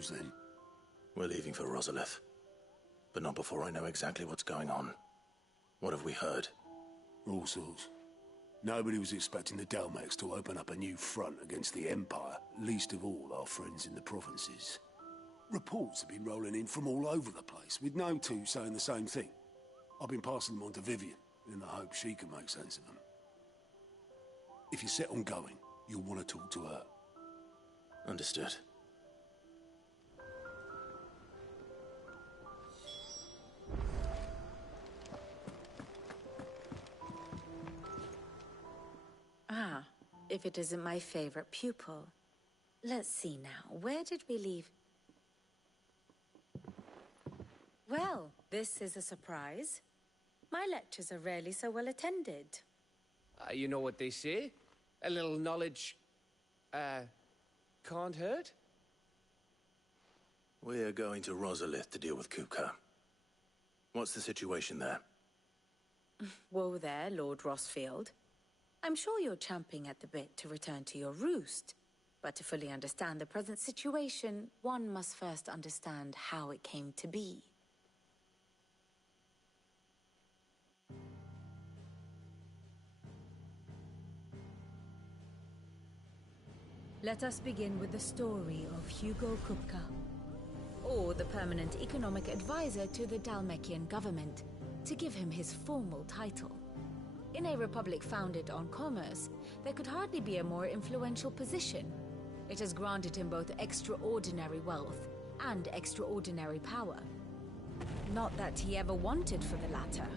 orders, then? We're leaving for Rosalith. But not before I know exactly what's going on. What have we heard? All sorts. Nobody was expecting the Dalmex to open up a new front against the Empire, least of all our friends in the provinces. Reports have been rolling in from all over the place, with no two saying the same thing. I've been passing them on to Vivian, in the hope she can make sense of them. If you're set on going, you'll want to talk to her. Understood. Ah, if it isn't my favorite pupil. Let's see now, where did we leave? Well, this is a surprise. My lectures are rarely so well attended. You know what they say? A little knowledge, can't hurt? We're going to Rosalith to deal with Kupka. What's the situation there? Whoa there, Lord Rossfield. I'm sure you're champing at the bit to return to your roost. But to fully understand the present situation, one must first understand how it came to be. Let us begin with the story of Hugo Kupka, or the permanent economic advisor to the Dalmekian government, to give him his formal title. In a republic founded on commerce, there could hardly be a more influential position. It has granted him both extraordinary wealth and extraordinary power. Not that he ever wanted for the latter.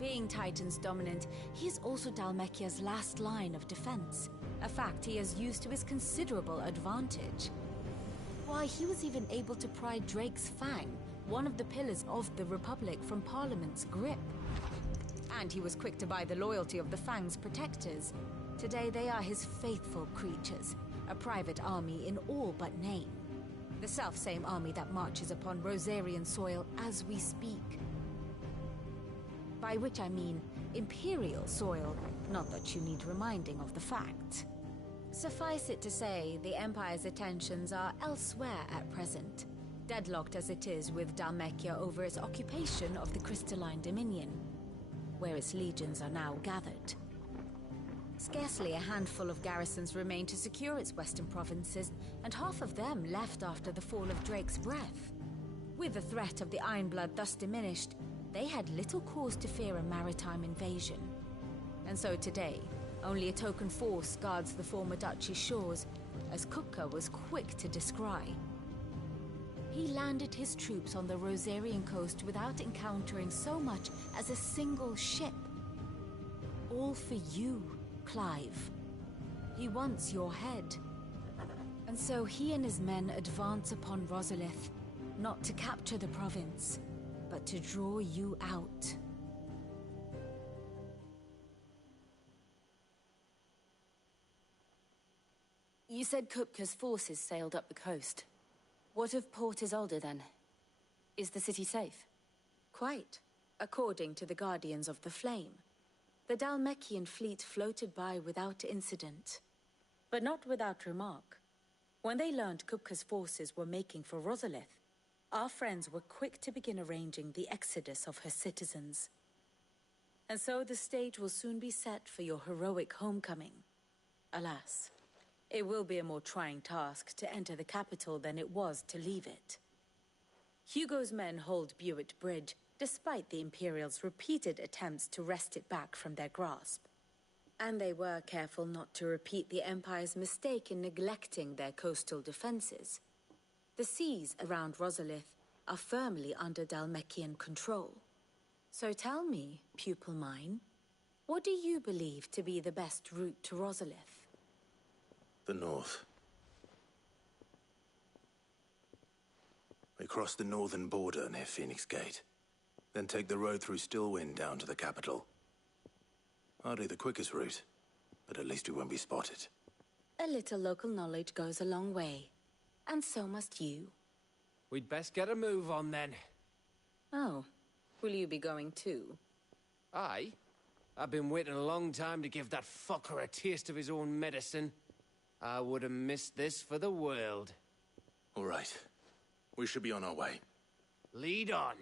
Being Titan's dominant, he is also Dalmekia's last line of defense, a fact he has used to his considerable advantage. Why, he was even able to pry Drake's Fang, one of the pillars of the Republic, from Parliament's grip. And he was quick to buy the loyalty of the Fang's protectors. Today they are his faithful creatures, a private army in all but name. The self-same army that marches upon Rosarian soil as we speak. By which I mean Imperial soil, not that you need reminding of the fact. Suffice it to say, the Empire's attentions are elsewhere at present, deadlocked as it is with Dalmekia over its occupation of the Crystalline Dominion, where its legions are now gathered. Scarcely a handful of garrisons remain to secure its western provinces, and half of them left after the fall of Drake's Breath. With the threat of the Ironblood thus diminished, they had little cause to fear a maritime invasion. And so today, only a token force guards the former duchy's shores, as Kupka was quick to descry. He landed his troops on the Rosarian coast without encountering so much as a single ship. All for you, Clive. He wants your head. And so he and his men advance upon Rosalith, not to capture the province, but to draw you out. You said Kupka's forces sailed up the coast. What of Port Isolde, then? Is the city safe? Quite, according to the Guardians of the Flame. The Dalmekian fleet floated by without incident. But not without remark. When they learned Kupka's forces were making for Rosalith, our friends were quick to begin arranging the exodus of her citizens. And so the stage will soon be set for your heroic homecoming. Alas, it will be a more trying task to enter the capital than it was to leave it. Hugo's men hold Buett Bridge, despite the Imperials' repeated attempts to wrest it back from their grasp. And they were careful not to repeat the Empire's mistake in neglecting their coastal defenses. The seas around Rosalith are firmly under Dalmekian control. So tell me, pupil mine, what do you believe to be the best route to Rosalith? The north. We cross the northern border near Phoenix Gate. Then take the road through Stillwind down to the capital. Hardly the quickest route, but at least we won't be spotted. A little local knowledge goes a long way. And so must you. We'd best get a move on then. Oh, will you be going too? Aye. I've been waiting a long time to give that fucker a taste of his own medicine. I would have missed this for the world. All right. We should be on our way. Lead on.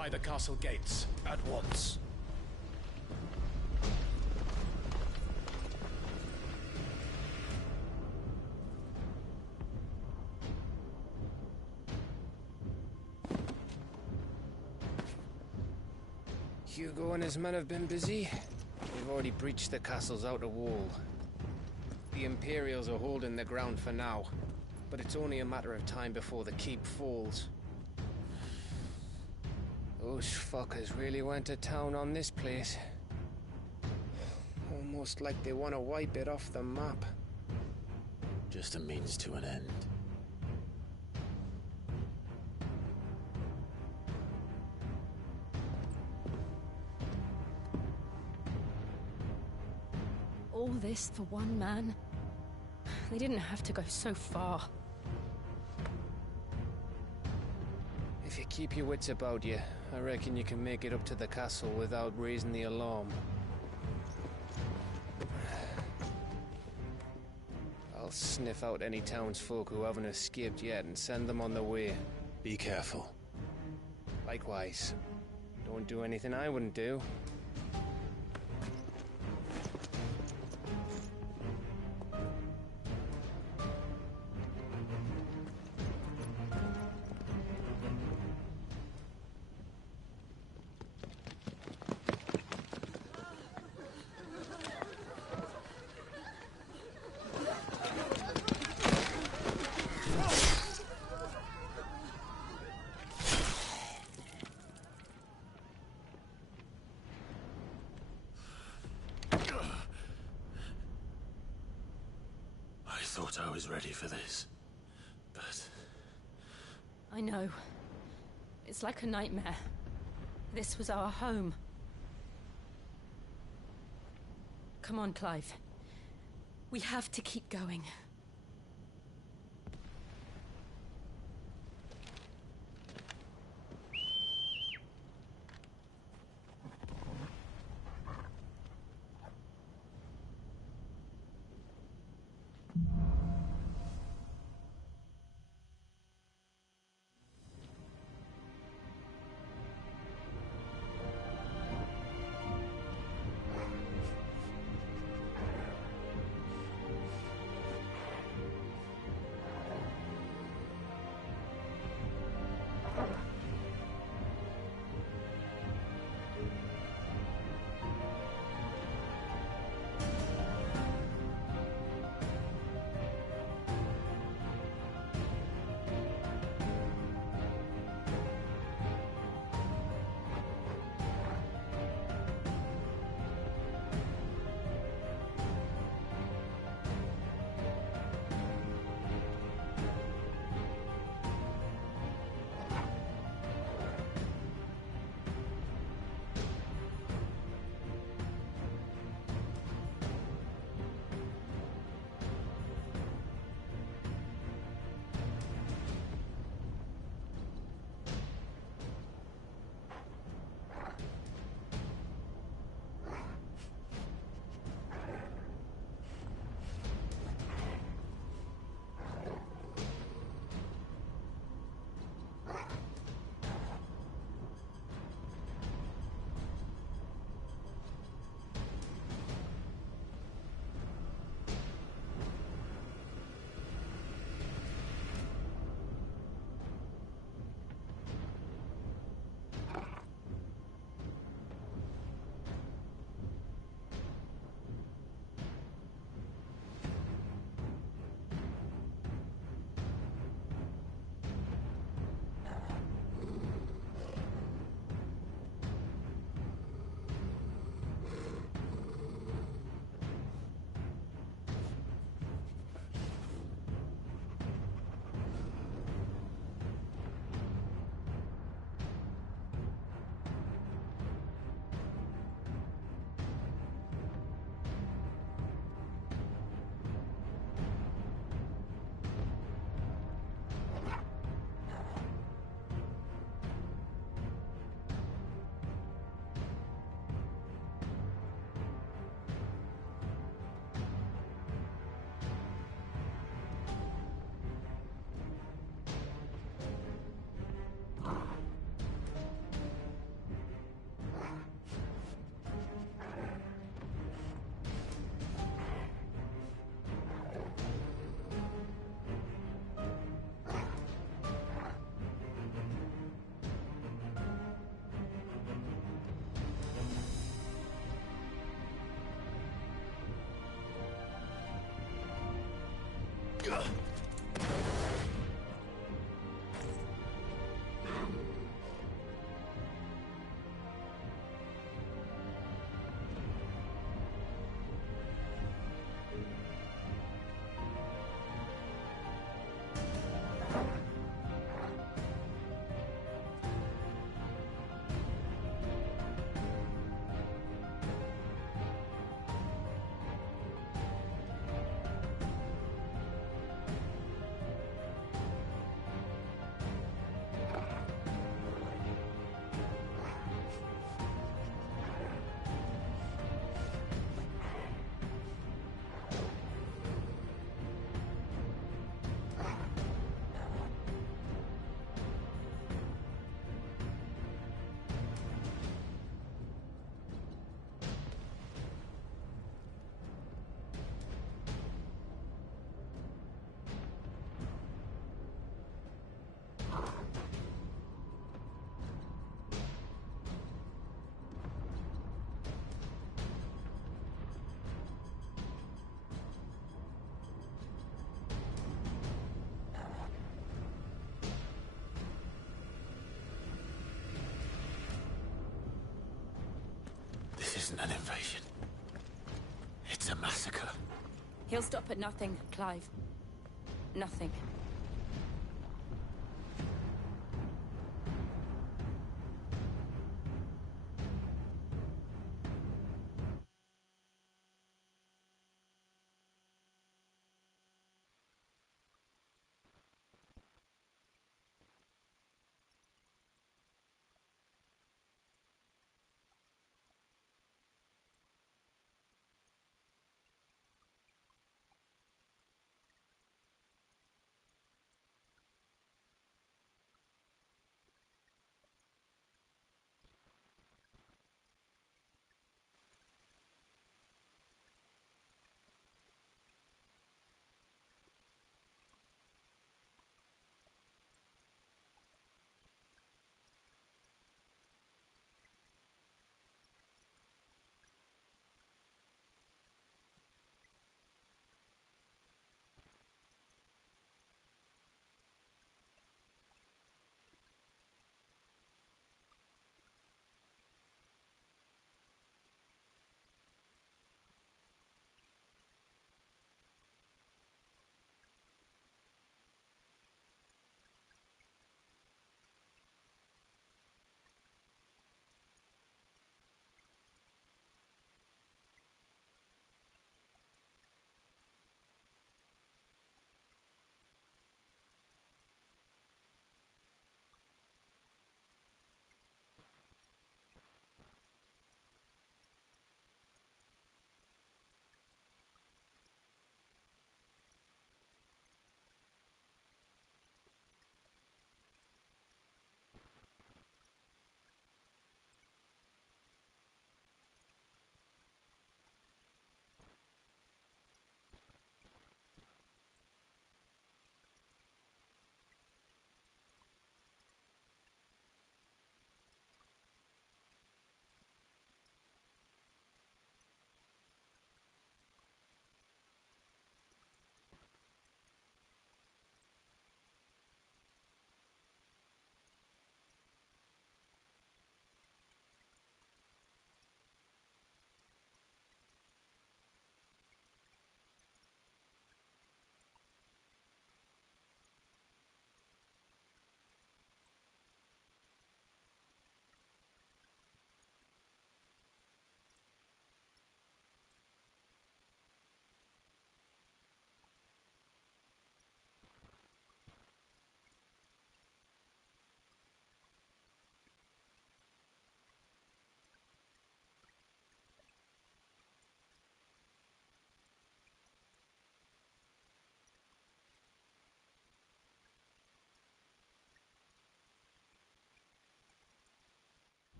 Fortify the castle gates, at once. Hugo and his men have been busy. They've already breached the castle's outer wall. The Imperials are holding the ground for now, but it's only a matter of time before the keep falls. Those fuckers really went to town on this place. Almost like they want to wipe it off the map. Just a means to an end. All this for one man? They didn't have to go so far. If you keep your wits about you, I reckon you can make it up to the castle without raising the alarm. I'll sniff out any townsfolk who haven't escaped yet and send them on their way. Be careful. Likewise. Don't do anything I wouldn't do. I thought I was ready for this, but... I know. It's like a nightmare. This was our home. Come on, Clive. We have to keep going. isn't an invasion. It's a massacre. He'll stop at nothing, Clive. Nothing.